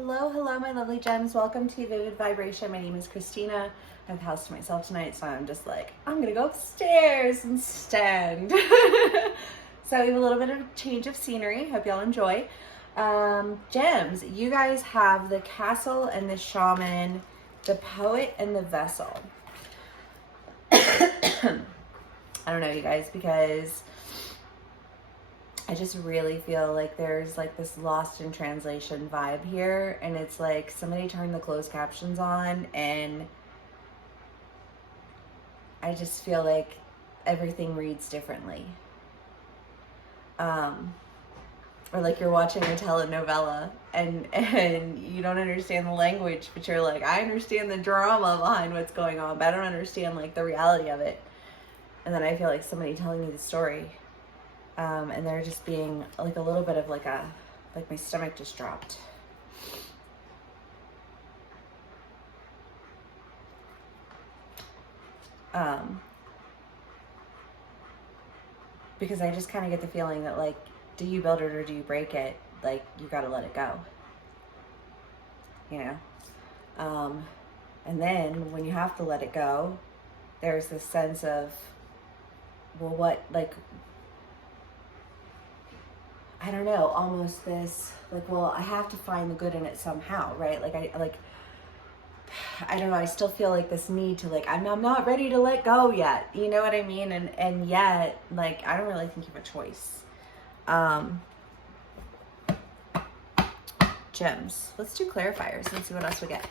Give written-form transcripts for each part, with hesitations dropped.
Hello, hello, my lovely gems. Welcome to Vivid Vibration. My name is Christina. I have the house to myself tonight, so I'm just like, I'm gonna go upstairs and stand. So we have a little bit of change of scenery. Hope y'all enjoy. Gems, you guys have the Castle and the Shaman, the Poet and the Vessel. I don't know, you guys, because I just really feel like there's like this lost in translation vibe here, and it's like somebody turned the closed captions on and I just feel like everything reads differently. Or like you're watching a telenovela and you don't understand the language, but you're like, I understand the drama behind what's going on, but I don't understand like the reality of it. And then I feel like somebody telling me the story. And they're just being like a little bit of like my stomach just dropped. Because I just kind of get the feeling that like, do you build it or do you break it? Like, you got to let it go, you know? And then when you have to let it go, there's this sense of, well, what, like, I don't know, almost this, like, well, I have to find the good in it somehow, right? Like, I don't know, I still feel like this need to, like, I'm not ready to let go yet, you know what I mean? And yet, like, I don't really think you have a choice. Gems. Let's do clarifiers. Let's see what else we get.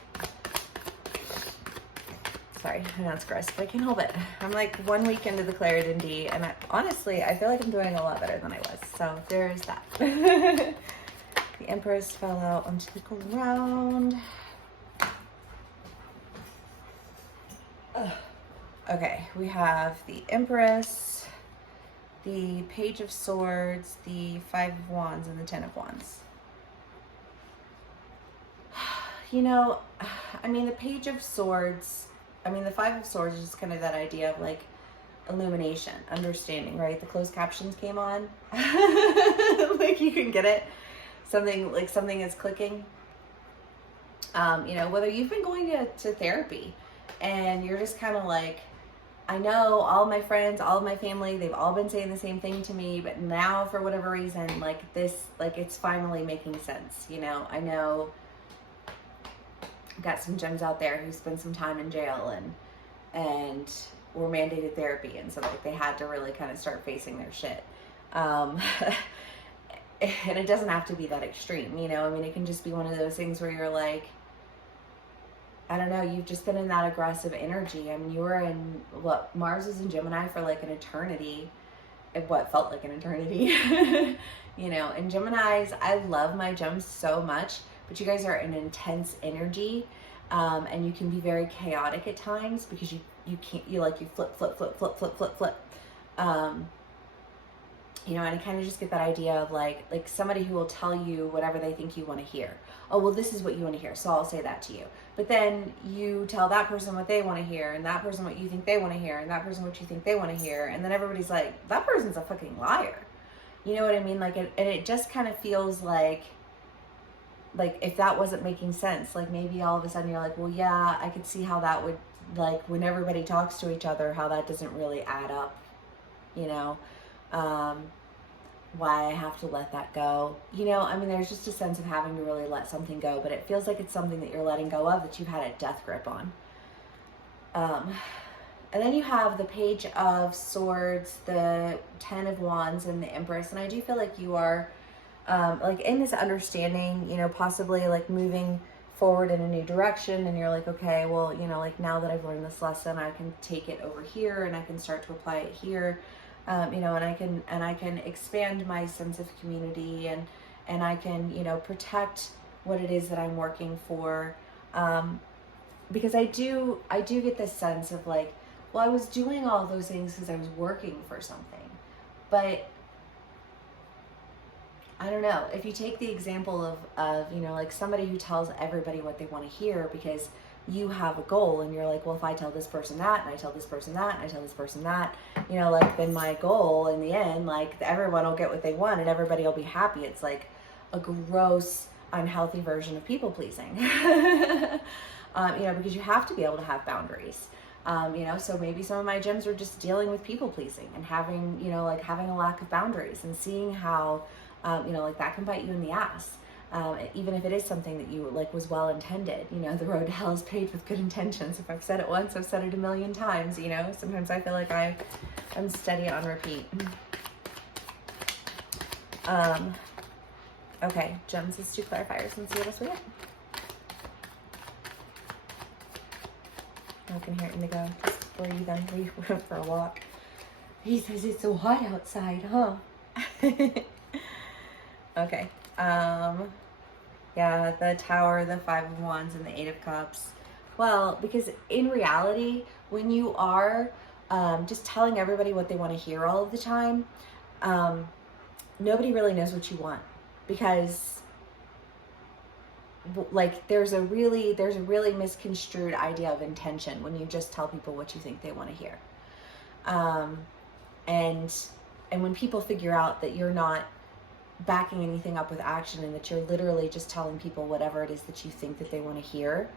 Sorry, I know it's gross, but I can't help it. I'm like 1 week into the Claritin D, and honestly, I feel like I'm doing a lot better than I was. So there's that. The Empress fell out onto the ground. Okay, we have the Empress, the Page of Swords, the Five of Wands, and the Ten of Wands. You know, I mean, the Page of Swords, I mean, the Five of Swords is just kind of that idea of like illumination, understanding, right? The closed captions came on. Like, you can get it. Something is clicking. You know, whether you've been going to therapy and you're just kind of like, I know all of my friends, all of my family, they've all been saying the same thing to me, but now for whatever reason, like this, like it's finally making sense. You know, I know I've got some gems out there who spent some time in jail and were mandated therapy. And so like they had to really kind of start facing their shit. And it doesn't have to be that extreme, you know, I mean, it can just be one of those things where you're like, I don't know, you've just been in that aggressive energy. I mean, you were in, what, Mars is in Gemini for like an eternity, what felt like an eternity, you know, and Geminis, I love my gems so much, but you guys are an intense energy, and you can be very chaotic at times because you flip, you know, and I kind of just get that idea of like somebody who will tell you whatever they think you want to hear. Oh, well, this is what you want to hear, so I'll say that to you. But then you tell that person what they want to hear, and that person what you think they want to hear, and that person what you think they want to hear, and then everybody's like, that person's a fucking liar. You know what I mean? Like, and it just kind of feels like if that wasn't making sense, like maybe all of a sudden you're like, well, yeah, I could see how that would, like when everybody talks to each other, how that doesn't really add up, you know? Why I have to let that go. You know, I mean, there's just a sense of having to really let something go, but it feels like it's something that you're letting go of, that you've had a death grip on. And then you have the Page of Swords, the Ten of Wands, and the Empress. And I do feel like you are, like in this understanding, you know, possibly like moving forward in a new direction. And you're like, okay, well, you know, like now that I've learned this lesson, I can take it over here and I can start to apply it here. You know, and I can expand my sense of community, and I can, you know, protect what it is that I'm working for, because I do get this sense of like, well, I was doing all of those things because I was working for something, but I don't know, if you take the example of you know, like somebody who tells everybody what they want to hear because you have a goal, and you're like, well, if I tell this person that, and I tell this person that, and I tell this person that, you know, like then my goal in the end, like everyone will get what they want and everybody will be happy. It's like a gross unhealthy version of people pleasing. Because you have to be able to have boundaries. So maybe some of my gyms are just dealing with people pleasing and having, having a lack of boundaries, and seeing how, that can bite you in the ass. Even if it is something that you was well intended. The road to hell is paved with good intentions. If I've said it once, I've said it a million times. Sometimes I feel like I'm steady on repeat. Okay, gems is 2 clarifiers. Let's see what else we get. I can hear Indigo just before you then leave for a walk. He says it's so hot outside, huh? Okay. Yeah, the Tower, the 5 of Wands, and the 8 of Cups. Well, because in reality, when you are just telling everybody what they want to hear all of the time, nobody really knows what you want, because there's a really misconstrued idea of intention when you just tell people what you think they want to hear. And when people figure out that you're not backing anything up with action, and that you're literally just telling people whatever it is that you think that they want to hear,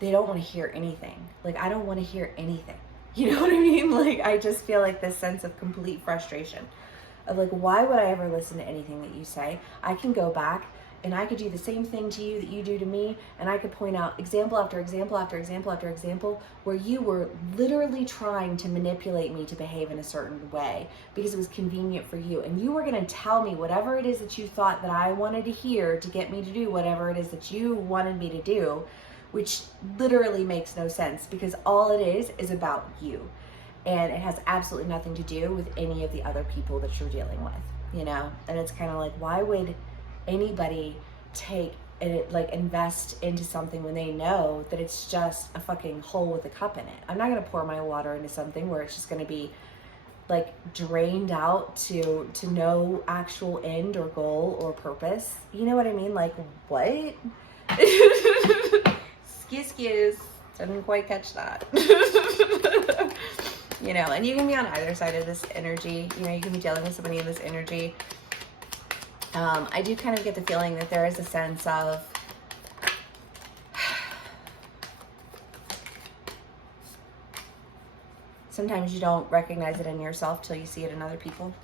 they don't want to hear anything. I don't want to hear anything. You know what I mean? I just feel this sense of complete frustration of why would I ever listen to anything that you say? I can go back and I could do the same thing to you that you do to me, and I could point out example after example after example after example where you were literally trying to manipulate me to behave in a certain way because it was convenient for you, and you were going to tell me whatever it is that you thought that I wanted to hear to get me to do whatever it is that you wanted me to do, which literally makes no sense, because all it is about you, and it has absolutely nothing to do with any of the other people that you're dealing with, and it's kind of why would anybody take and invest into something when they know that it's just a fucking hole with a cup in it? I'm not going to pour my water into something where it's just going to be drained out to no actual end or goal or purpose. You know what I mean? What? Excuse. Didn't quite catch that. And you can be on either side of this energy. You can be dealing with somebody in this energy. I do kind of get the feeling that there is a sense of sometimes you don't recognize it in yourself till you see it in other people.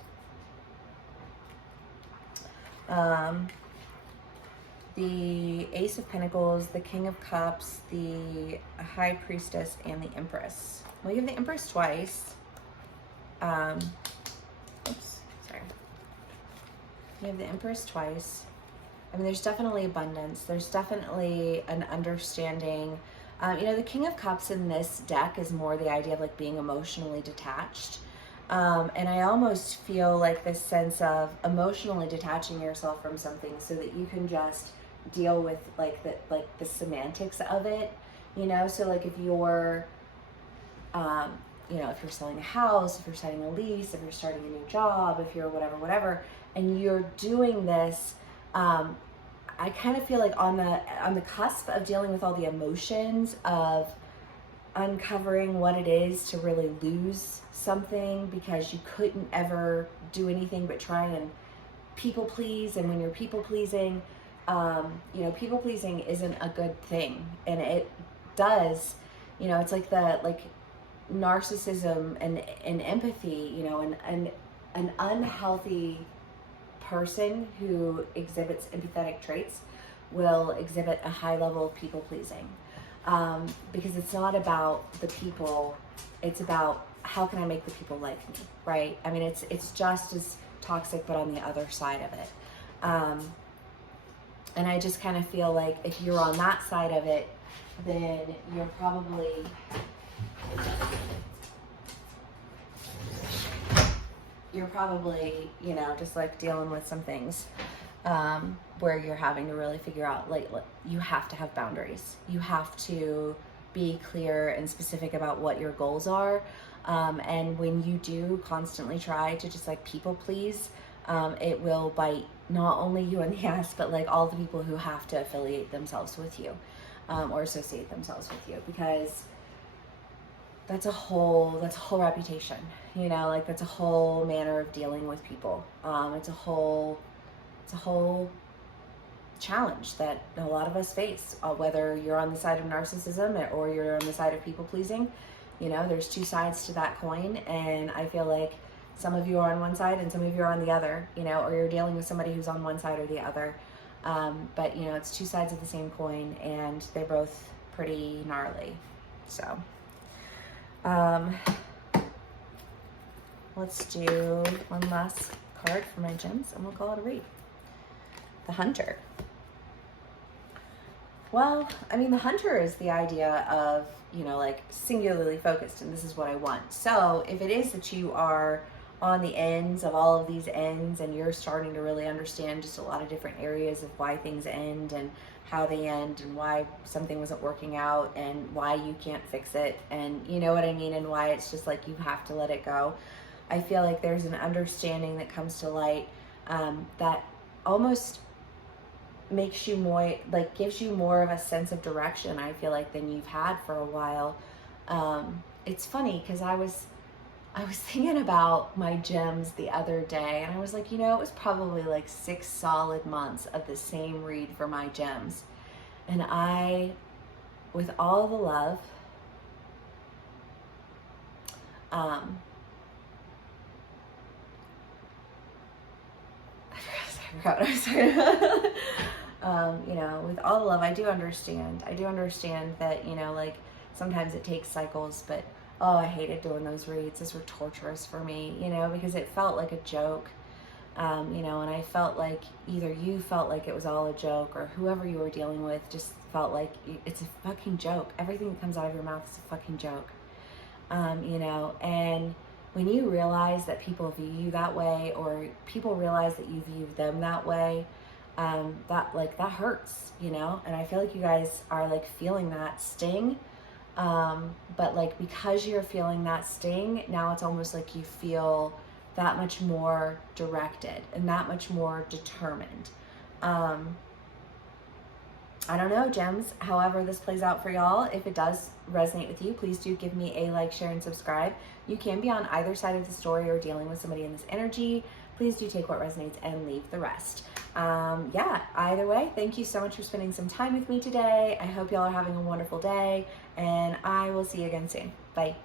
The Ace of Pentacles, the King of Cups, the High Priestess, and the Empress. We have the Empress twice. We have the Empress twice. There's definitely abundance. There's definitely an understanding. The King of Cups in this deck is more the idea of being emotionally detached. And I almost feel this sense of emotionally detaching yourself from something so that you can just deal with the semantics of it. So if you're if you're selling a house, if you're signing a lease, if you're starting a new job, if you're whatever, and you're doing this, I kind of feel on the cusp of dealing with all the emotions of uncovering what it is to really lose something because you couldn't ever do anything but try and people please. And when you're people pleasing, people pleasing isn't a good thing, and it does, it's the narcissism and empathy, and an unhealthy person who exhibits empathetic traits will exhibit a high level of people pleasing, because it's not about the people, it's about how can I make the people like me, right? It's just as toxic, but on the other side of it. And I just kind of feel if you're on that side of it, then you're probably just dealing with some things where you're having to really figure out you have to have boundaries. You have to be clear and specific about what your goals are. And when you do constantly try to just people please, it will bite not only you in the ass, but all the people who have to affiliate themselves with you, or associate themselves with you, because that's a whole reputation, that's a whole manner of dealing with people. It's a whole challenge that a lot of us face, whether you're on the side of narcissism or you're on the side of people pleasing. You know, there's two sides to that coin, and I feel like some of you are on one side and some of you are on the other, you know, or you're dealing with somebody who's on one side or the other. But, you know, it's two sides of the same coin, and they're both pretty gnarly. So, let's do one last card for my gems, and we'll call it a read. The Hunter. Well, I mean, the Hunter is the idea of, you know, like singularly focused, and this is what I want. So if it is that you are on the ends of all of these ends and you're starting to really understand just a lot of different areas of why things end and how they end and why something wasn't working out and why you can't fix it, and you know what I mean, and why it's just like you have to let it go. I feel like there's an understanding that comes to light that almost makes you more, like gives you more of a sense of direction, I feel like, than you've had for a while. It's funny because I was thinking about my gems the other day, and I was like, you know, it was probably like 6 solid months of the same read for my gems. And I, with all the love, I forgot what I was talking about. You know, with all the love, I do understand that, you know, like sometimes it takes cycles, but oh, I hated doing those reads. Those were torturous for me, you know, because it felt like a joke, you know, and I felt like either you felt like it was all a joke, or whoever you were dealing with just felt like it's a fucking joke. Everything that comes out of your mouth is a fucking joke, you know, and when you realize that people view you that way, or people realize that you view them that way, that hurts, you know. And I feel like you guys are like feeling that sting, but like because you're feeling that sting, now it's almost like you feel that much more directed and that much more determined. I don't know, gems, however this plays out for y'all. If it does resonate with you, please do give me a like, share, and subscribe. You can be on either side of the story or dealing with somebody in this energy. Please do take what resonates and leave the rest. Yeah, either way, thank you so much for spending some time with me today. I hope y'all are having a wonderful day, and I will see you again soon. Bye.